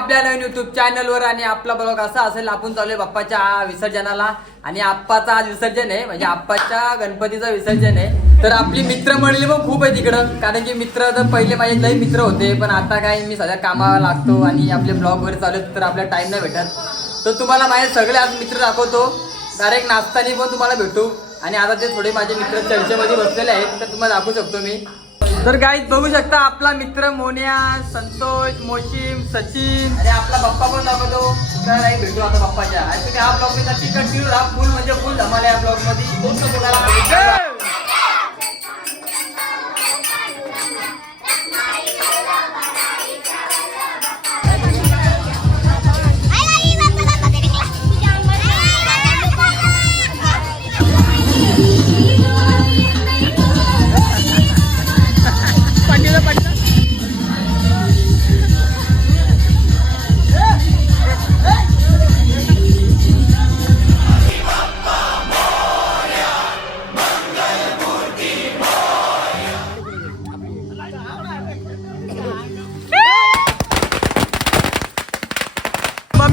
आपल्या नवीन युट्यूब चॅनलवर आणि आपला ब्लॉग असा असेल आपण चालू बाप्पाच्या विसर्जनाला. आणि आप्पाचा आज विसर्जन आहे म्हणजे आप्पाच्या गणपतीचं विसर्जन आहे. तर आपली मित्र मंडळी पण खूप आहे तिकडं कारण की मित्र तर पहिले माझे लई मित्र होते पण आता काय मी सध्या कामाला लागतो आणि आपले ब्लॉग वगैरे चालू तर आपल्याला टाइम नाही भेटत. तर तुम्हाला माझे सगळे आज मित्र दाखवतो. डायरेक्ट नाचताना पण तुम्हाला भेटू. आणि आता ते थोडे माझे मित्र चर्चेमध्ये बसलेले आहेत तर तुम्हाला दाखवू शकतो मी. तर गाईज बघू शकता आपला मित्र मोन्या संतोष मोशिम सचिन. आणि आपला बाप्पा पण दाखवतो. तर नाही भेटू आता बाप्पाच्या. आणि तुम्ही हा ब्लॉग नक्की कंटिन्यू राहा फुल म्हणजे फुल धमाल या ब्लॉगमध्ये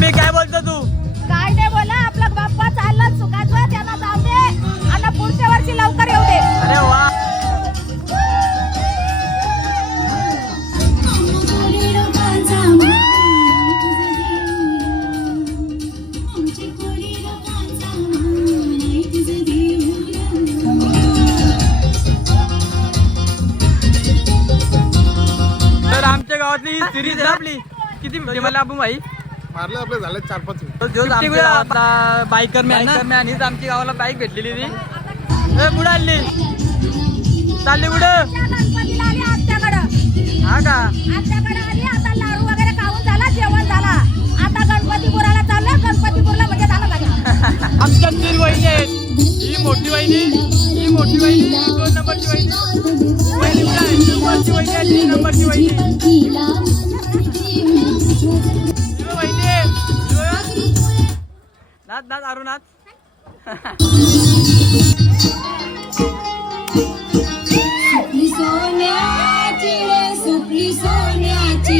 मम्मी काय बोलतो तू? काय नाही बोला आपला बाप्पा चालला सुखाचा त्यांना जाऊ दे. आणि पुढच्या वर्षी लवकर येऊ दे. अरे वा. तर आमच्या गावातली सिरीज आपली किती मला आपण भाई मारलं आपले झाले चार पाच बायकर मॅन मॅन हीच आमच्या गावाला बाईक भेटलेली ती ए, कुठं आली चालली कुठं हा का आत्याकडे आली आता लाडू वगैरे खाऊन झाला जेवण झाला आता गणपतीपुराला चाललं गणपतीपुरला म्हणजे झालं माझ्या आमच्या तीन वहिनी आहेत ही मोठी वहिनी ही मोठी वहिनी ही दोन नंबरची वहिनी वहिनी आहे? नंबरची वहिनी आहे तीन नंबरची वहिनी ही वहिनी आहे. नाच नाच अरू सुपली सोन्याची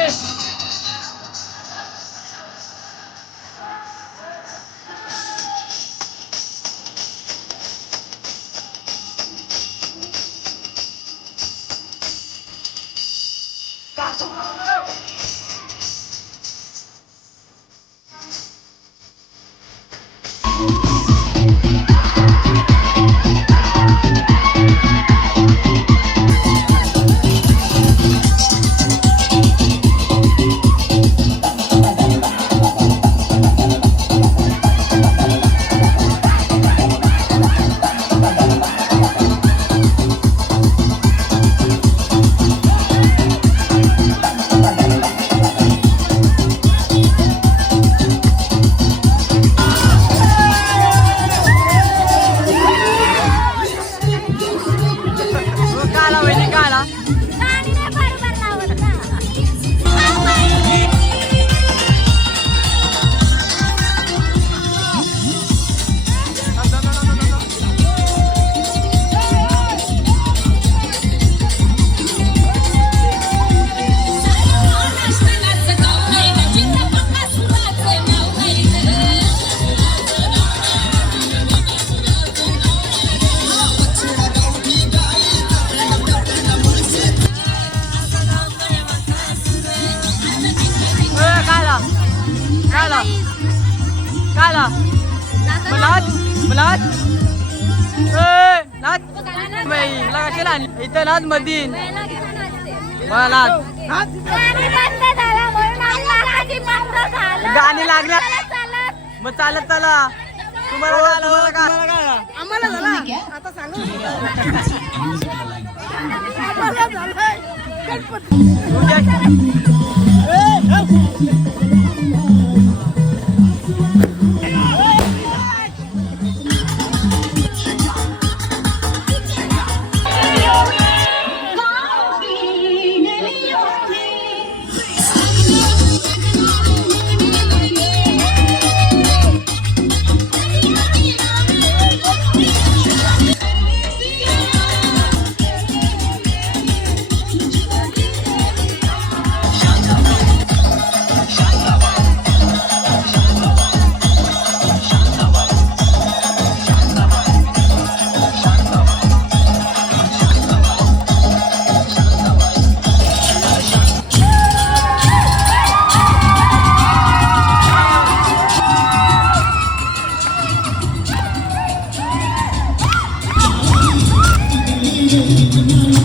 काला। काला। लात लात लात। बाई मला कशाला आली इथं लात मध्ये मला लात गाणी लागल्या। मग चालत चाला। तुम्हाला तुम्हाला का आम्हाला झाला आता सांगा झालं you.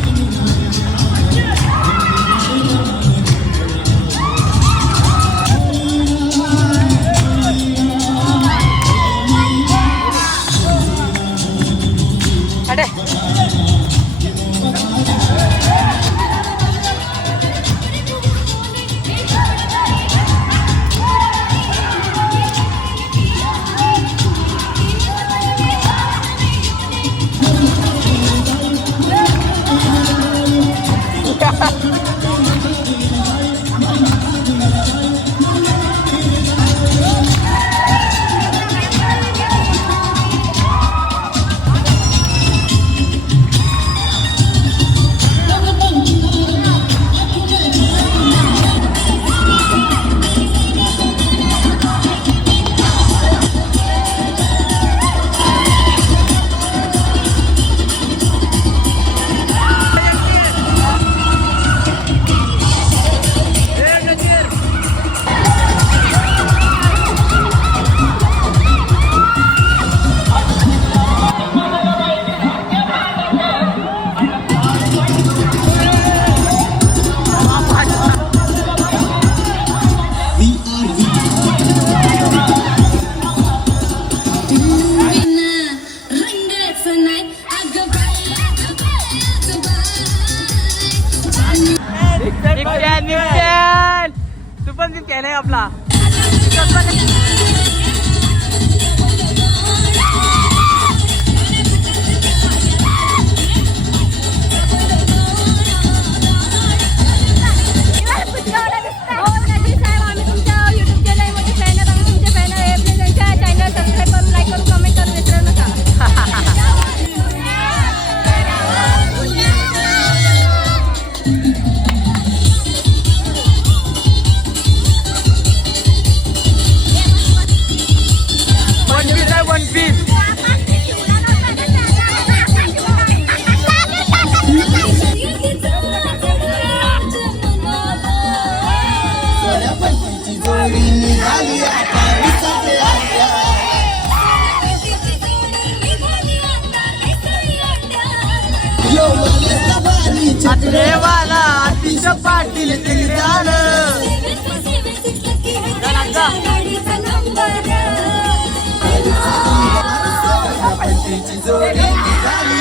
वा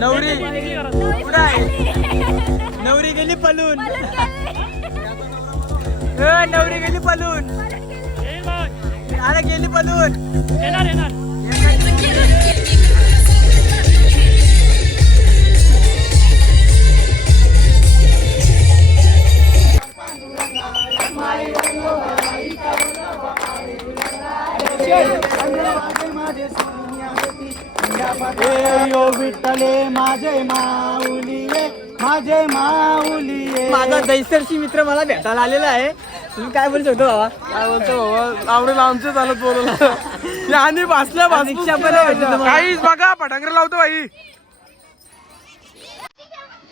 नवरी. कुठं आहे नवरी गेली पलून. ए, नवरी गेली पलून. अरे गेली पलून. विठ्ठले माझे माऊली ये माझे माऊली ये माझा दैसरशी मित्र मला भेटायला आलेला आहे. तुम्ही काय बोलू शकतो बाबा काय बोलतो बाबा आवडेल आमचं चालत बोलवलं आणि बसल्या रिक्षा पण. काहीच बघा पटांगरे लावतो बाई.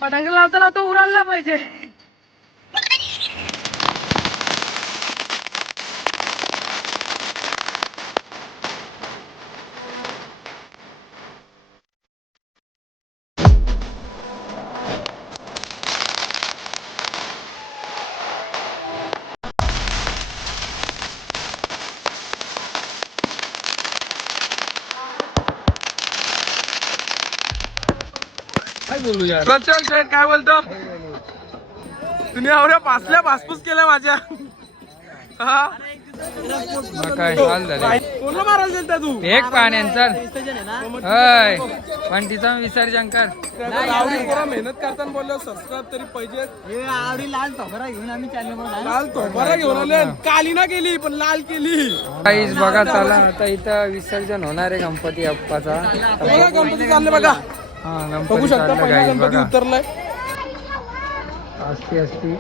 पटांगण लावता लावता उरायला पाहिजे. प्रचंड शेठ काय बोलतो? तुम्ही एवढ्या पासल्या पासपूस केल्या माझ्या. हा? काय हाल झाले. कोणाला मारायला गेलता तू? एक पाण्याचा होय पण तिचा विसर्जन कर. आवडी मेहनत करताना बोललो सबस्क्राईब तरी पाहिजे. हे आवडी लाल ठोकरा घेऊन आम्ही चॅनल लाल तो बरं घेऊन आले काली ना केली पण लाल केली. काहीच बघा चला. आता इथं विसर्जन होणार आहे गणपती अप्पाचा. गणपती चालले बघा. बघू शकता पहिला गणपती उतरलाय. असती असती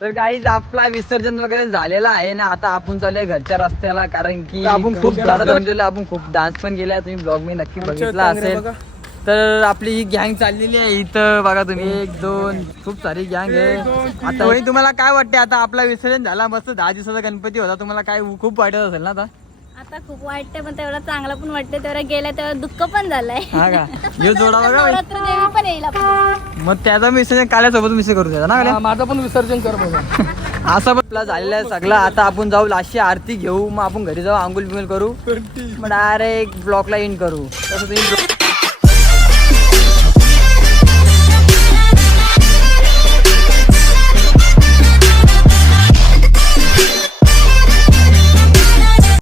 तर काही आपला विसर्जन वगैरे झालेला आहे ना आता आपण चालूया घरच्या रस्त्याला कारण की आपण खूप दमलेलो आपण खूप डान्स पण केला तुम्ही ब्लॉग मी नक्की बघितला असेल. तर आपली ही गँग चाललेली आहे इथं बघा तुम्ही. एक दोन खूप सारी गँग आहे. आता वही तुम्हाला काय वाटते आता आपला विसर्जन झाला मस्त दहा दिवसाचा गणपती होता. तुम्हाला काय खूप वाटत असेल ना आता? आता खूप वाटतंय पण तेवढं चांगलं पण वाटतंय. तेवढं गेलं तेव्हा दुःख पण झालंय. हा का? हे जोडा बघा. बाई. नवरात्र देवी पण येईल आपली. मग त्याचा विसर्जन काल्यासोबत मिस करू द्या ना काल्या? माझं पण विसर्जन कर बघा. असं पण आपला झालेला आहे सगळं. आता आपण जाऊ लाशी आरती घेऊ. मग आपण घरी जाऊ आंघोळ बिंगोल करू मग डायरेक्ट ब्लॉकला इन करू. तसं तुम्ही